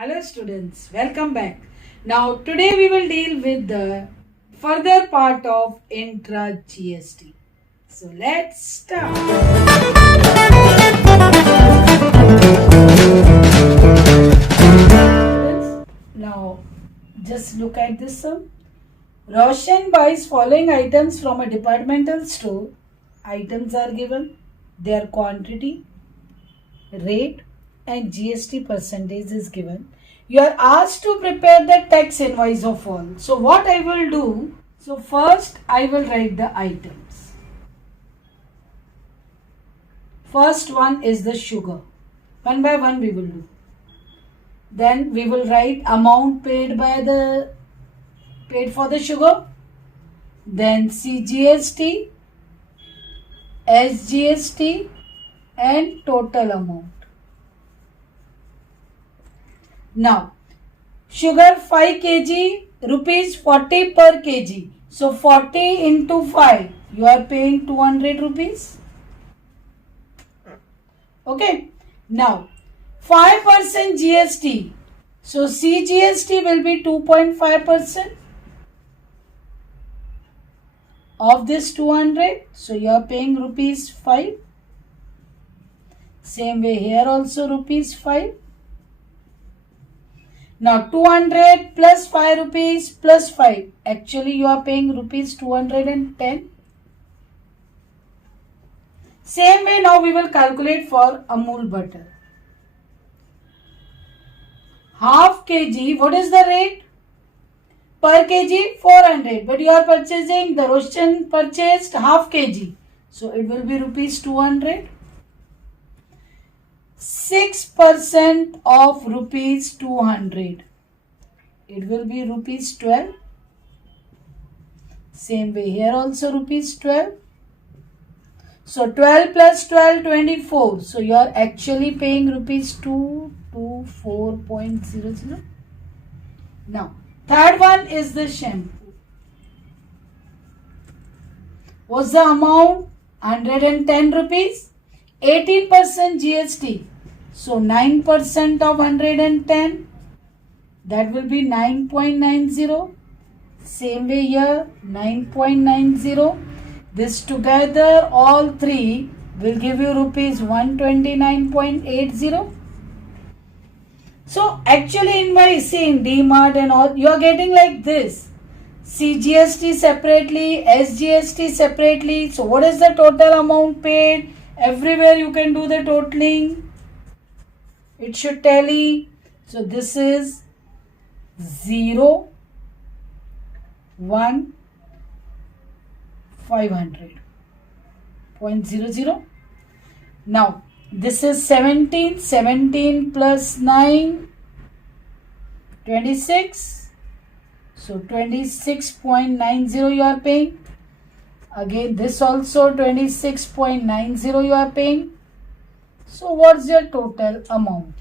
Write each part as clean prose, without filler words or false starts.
Hello students, welcome back. Now today we will deal with the further part of intra GST. So let's start. Now just look at this sum. Roshan buys following items from a departmental store. Items are given, their quantity, rate and GST percentage is given. You are asked to prepare the tax invoice of all. So what I will do, so first I will write the items. First one is the sugar. One by one we will do. Then we will write amount paid for the sugar. Then CGST, SGST and total amount. Now, sugar 5 kg, rupees 40 per kg. So, 40 into 5, you are paying 200 rupees. Okay. Now, 5% GST. So, CGST will be 2.5% of this 200. So, you are paying rupees 5. Same way here also rupees 5. Now 200 plus 5 rupees plus 5. Actually you are paying rupees 210. Same way now we will calculate for Amul butter. Half kg, what is the rate? Per kg 400. But you are purchasing, the Roshan purchased half kg. So it will be rupees 200. 6% of rupees 200. It will be rupees 12. Same way here also rupees 12. So 12 plus 12, 24. So you are actually paying rupees 224.00. Now, third one is the shampoo. What's the amount? 110 rupees. 18% GST. So 9% of 110, that will be 9.90. Same way here 9.90. This together all three will give you rupees 129.80. So actually invoicing DMart and all, you are getting like this. CGST separately, SGST separately. So what is the total amount paid? Everywhere you can do the totaling. It should tally. So this is 0, 1, 500.00. Now this is 17. 17 plus 9, 26. So 26.90 you are paying. Again, this also 26.90 you are paying. So, what's your total amount?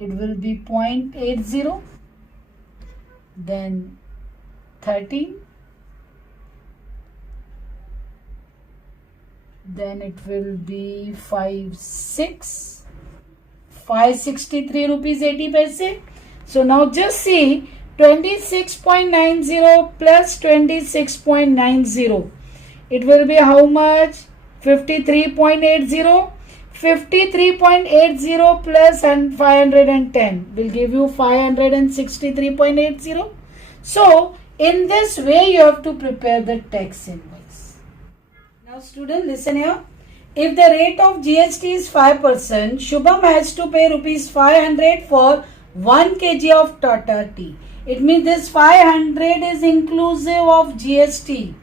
It will be 0.80, then 13, then it will be 563 rupees 80 paise. So, now just see 26.90 plus 26.90. It will be how much? 53.80. 53.80 plus 510 will give you 563.80. So, in this way you have to prepare the tax invoice. Now student, listen here. If the rate of GST is 5%, Shubham has to pay rupees 500 for 1 kg of Tata tea. It means this 500 is inclusive of GST.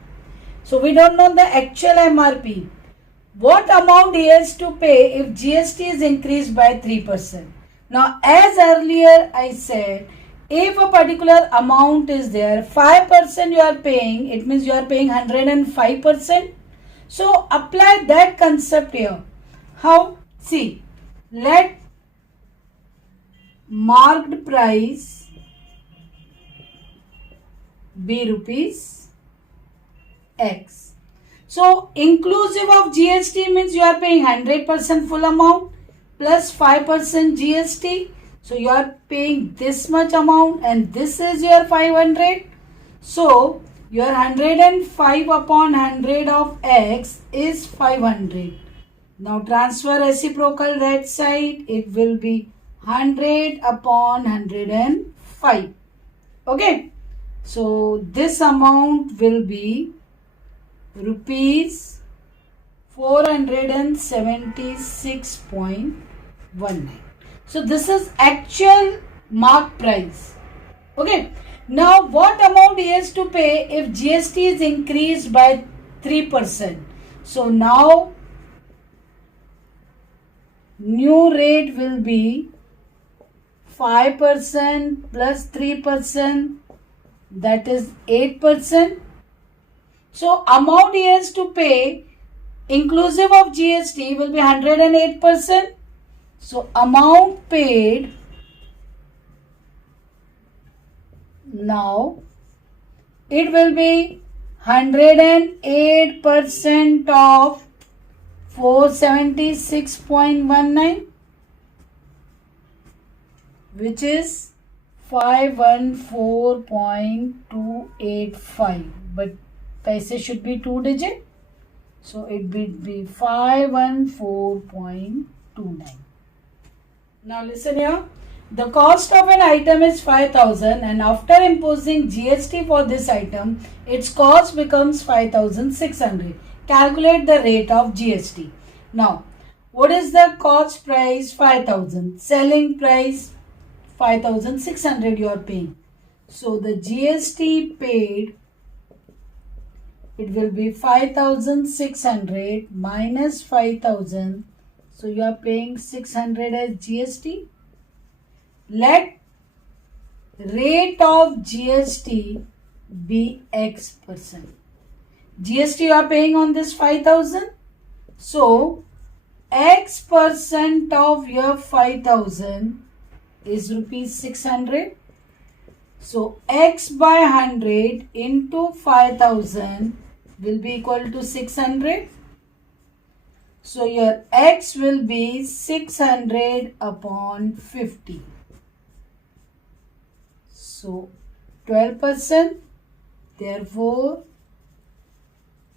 So we don't know the actual MRP. What amount he has to pay if GST is increased by 3%. Now as earlier I said, if a particular amount is there, 5% you are paying, it means you are paying 105%. So apply that concept here. How? See, let marked price be rupees X. So, inclusive of GST means you are paying 100% full amount plus 5% GST. So you are paying this much amount and this is your 500. So your 105 upon 100 of x is 500. Now transfer reciprocal that side. It will be 100 upon 105. Okay. So this amount will be rupees 476.19. So this is actual mark price. Okay. Now what amount he has to pay if GST is increased by 3%? So now new rate will be 5% plus 3%, that is 8%. So amount he has to pay inclusive of GST will be 108%. So amount paid now it will be 108% of 476.19, which is 514.285, but paise should be 2 digit, so it will be 514.29. Now listen here. The cost of an item is 5,000 and after imposing GST for this item, its cost becomes 5,600. Calculate the rate of GST. Now, what is the cost price? 5,000. Selling price 5,600 you are paying. So the GST paid, it will be 5,600 minus 5,000. So you are paying 600 as GST. Let rate of GST be X%. GST you are paying on this 5,000. So X% of your 5,000 is rupees 600. So X by 100 into 5,000 will be equal to 600. So your X will be 600 upon 50. So 12%. Therefore,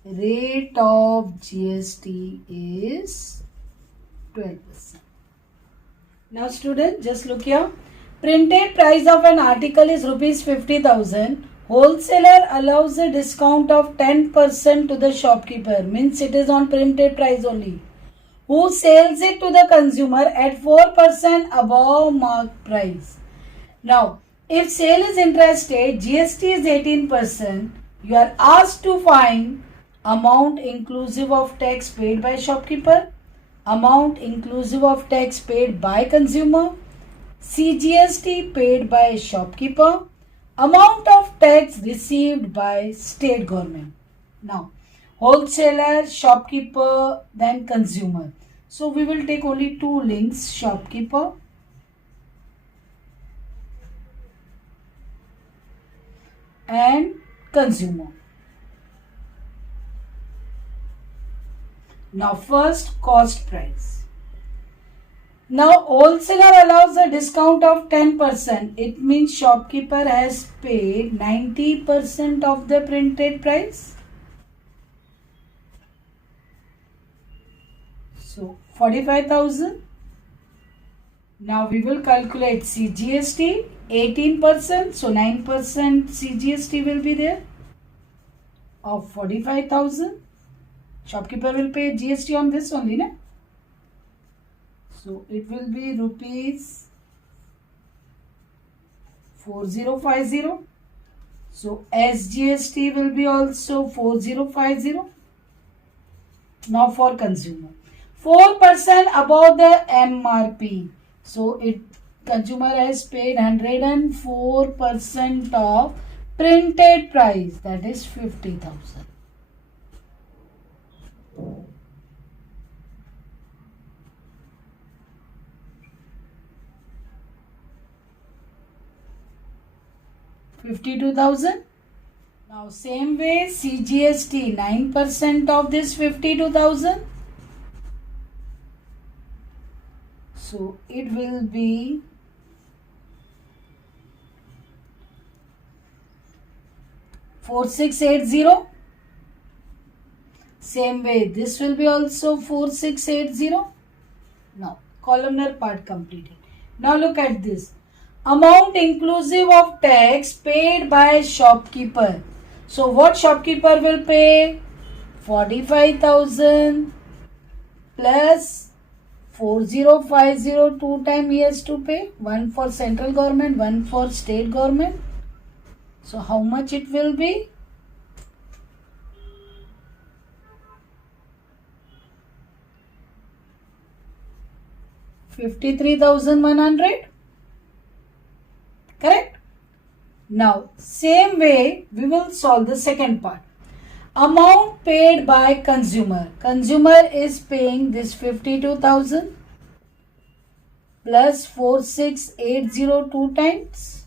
rate of GST is 12%. Now student, just look here. Printed price of an article is rupees 50,000. Wholesaler allows a discount of 10% to the shopkeeper. Means it is on printed price only. Who sells it to the consumer at 4% above mark price. Now, if sale is interested, GST is 18%. You are asked to find amount inclusive of tax paid by shopkeeper, amount inclusive of tax paid by consumer, CGST paid by shopkeeper, amount of tax received by state government. Now, wholesaler, shopkeeper, then consumer. So we will take only two links, shopkeeper and consumer. Now first, cost price. Now wholesaler allows a discount of 10%. It means shopkeeper has paid 90% of the printed price. So 45,000. Now we will calculate CGST 18%. So 9% CGST will be there of 45,000. Shopkeeper will pay GST on this only, na? So it will be rupees 4050. So SGST will be also 4050. Now for consumer, 4% above the MRP. So consumer has paid 104% of printed price, that is 50,000. $52,000. Now same way CGST 9% of this 52,000. So it will be 4680. Same way, this will be also 4680. Now, columnar part completed. Now look at this. Amount inclusive of tax paid by shopkeeper. So what shopkeeper will pay? 45,000 plus 4050, two times he has to pay. One for central government, one for state government. So how much it will be? 53,100. Correct? Now, same way we will solve the second part. Amount paid by consumer. Consumer is paying this 52,000 plus 4680 two times.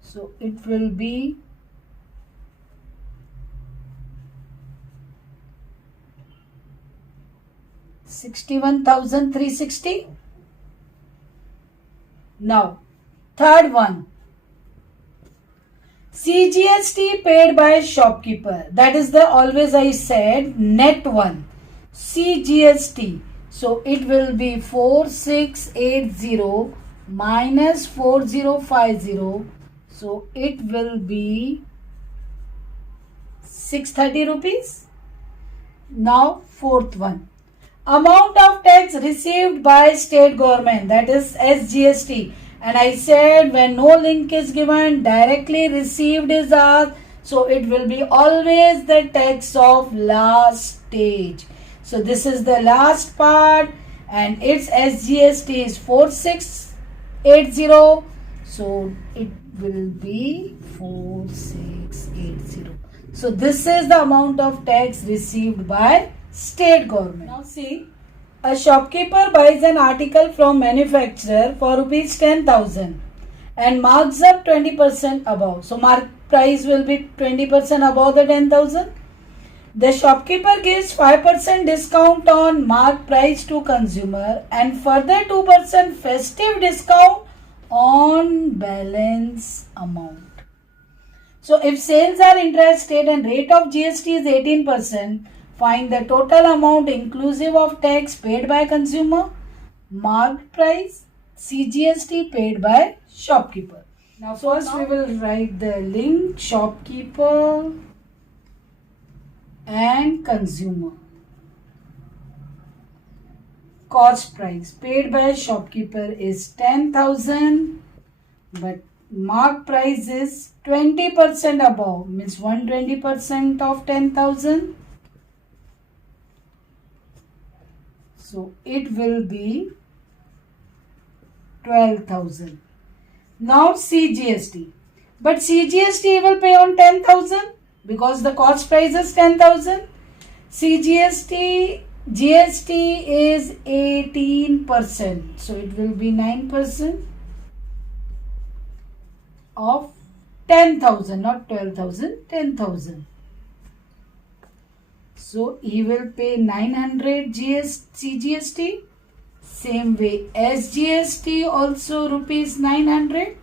So it will be 61,360. Now, third one. CGST paid by shopkeeper. That is the always I said net one. CGST. So it will be 4680 minus 4050. So it will be 630 rupees. Now fourth one. Amount of tax received by state government, that is SGST. And I said when no link is given, directly received is asked. So it will be always the tax of last stage. So this is the last part and its SGST is 4680. So it will be 4680. So this is the amount of tax received by state government. Now see, a shopkeeper buys an article from manufacturer for rupees 10,000 and marks up 20% above. So mark price will be 20% above the 10,000. The shopkeeper gives 5% discount on mark price to consumer and further 2% festive discount on balance amount. So if sales are intra-state and rate of GST is 18%, find the total amount inclusive of tax paid by consumer, marked price, CGST paid by shopkeeper. Now first we will write the link shopkeeper and consumer. Cost price paid by shopkeeper is 10,000 but mark price is 20% above, means 120% of 10,000. So it will be 12,000. Now CGST. But CGST will pay on 10,000 because the cost price is 10,000. CGST, GST is 18%. So it will be 9% of 10,000, not 12,000, 10,000. So he will pay 900 CGST. Same way SGST also rupees 900.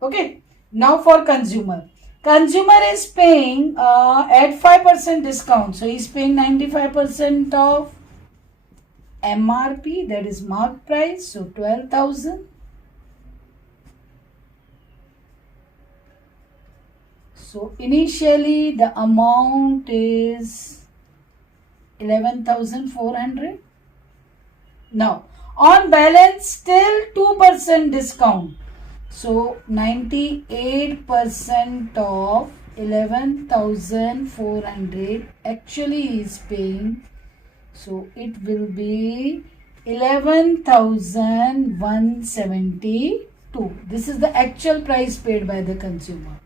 Okay. Now for consumer. Consumer is paying at 5% discount. So he is paying 95% of MRP, that is mark price. So 12,000. So initially the amount is 11,400. Now on balance still 2% discount. So 98% of 11,400 actually is paying. So it will be 11,172. This is the actual price paid by the consumer.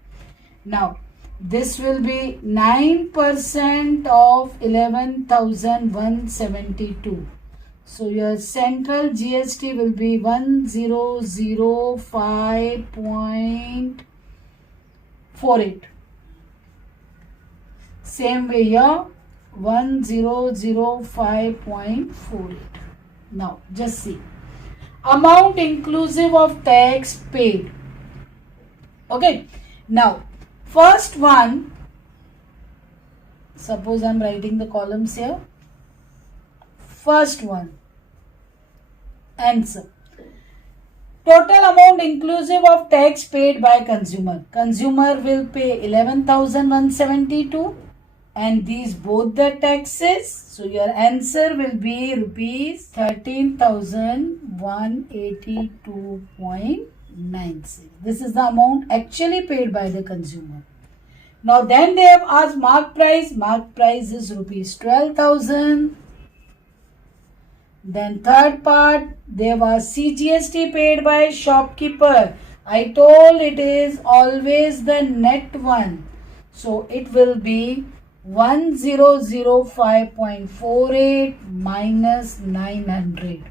Now, this will be 9% of 11,172. So, your central GST will be 1005.48. Same way here, 1005.48. Now, just see. Amount inclusive of tax paid. Okay. Now, first one, suppose I am writing the columns here. First one, answer. Total amount inclusive of tax paid by consumer. Consumer will pay 11,172 and these both the taxes. So your answer will be rupees 13,182.96. This is the amount actually paid by the consumer. Now then they have asked mark price. Mark price is rupees 12,000. Then third part, there was CGST paid by shopkeeper. I told it is always the net one. So it will be 1005.48 minus 900.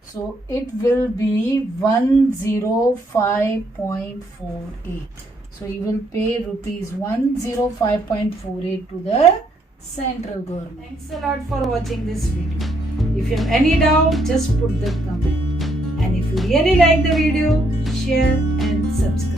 So it will be 105.48. So you will pay rupees 105.48 to the central government. Thanks a lot for watching this video. If you have any doubt, just put the comment. And if you really like the video, share and subscribe.